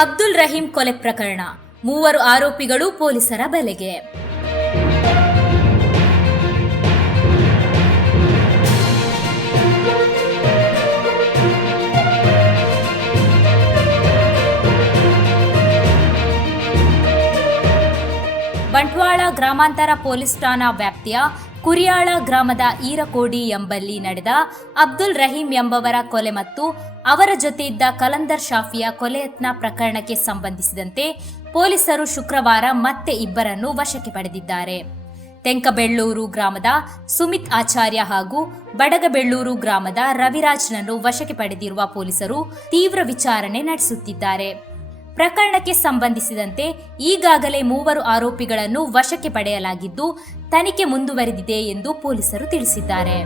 ಅಬ್ದುಲ್ ರಹೀಂ ಕೊಲೆ ಪ್ರಕರಣ, 3 ಆರೋಪಿಗಳು ಪೊಲೀಸರ ಬಲೆಗೆ. ಬಂಟ್ವಾಳ ಗ್ರಾಮಾಂತರ ಪೊಲೀಸ್ ಠಾಣಾ ವ್ಯಾಪ್ತಿಯ ಕುರಿಯಾಳ ಗ್ರಾಮದ ಈರಕೋಡಿ ಎಂಬಲ್ಲಿ ನಡೆದ ಅಬ್ದುಲ್ ರಹೀಂ ಎಂಬವರ ಕೊಲೆ ಮತ್ತು ಅವರ ಜೊತೆ ಇದ್ದ ಕಲಂದರ್ ಶಾಫಿಯ ಕೊಲೆ ಯತ್ನ ಪ್ರಕರಣಕ್ಕೆ ಸಂಬಂಧಿಸಿದಂತೆ ಪೊಲೀಸರು ಶುಕ್ರವಾರ ಮತ್ತೆ ಇಬ್ಬರನ್ನು ವಶಕ್ಕೆ ಪಡೆದಿದ್ದಾರೆ. ತೆಂಕಬೆಳ್ಳೂರು ಗ್ರಾಮದ ಸುಮಿತ್ ಆಚಾರ್ಯ ಹಾಗೂ ಬಡಗಬೆಳ್ಳೂರು ಗ್ರಾಮದ ರವಿರಾಜ್ನನ್ನು ವಶಕ್ಕೆ ಪಡೆದಿರುವ ಪೊಲೀಸರು ತೀವ್ರ ವಿಚಾರಣೆ ನಡೆಸುತ್ತಿದ್ದಾರೆ. ಪ್ರಕರಣಕ್ಕೆ ಸಂಬಂಧಿಸಿದಂತೆ ಈಗಾಗಲೇ 3 ಆರೋಪಿಗಳನ್ನು ವಶಕ್ಕೆ ಪಡೆಯಲಾಗಿದ್ದು ತನಿಖೆ ಮುಂದುವರೆದಿದೆ ಎಂದು ಪೊಲೀಸರು ತಿಳಿಸಿದ್ದಾರೆ.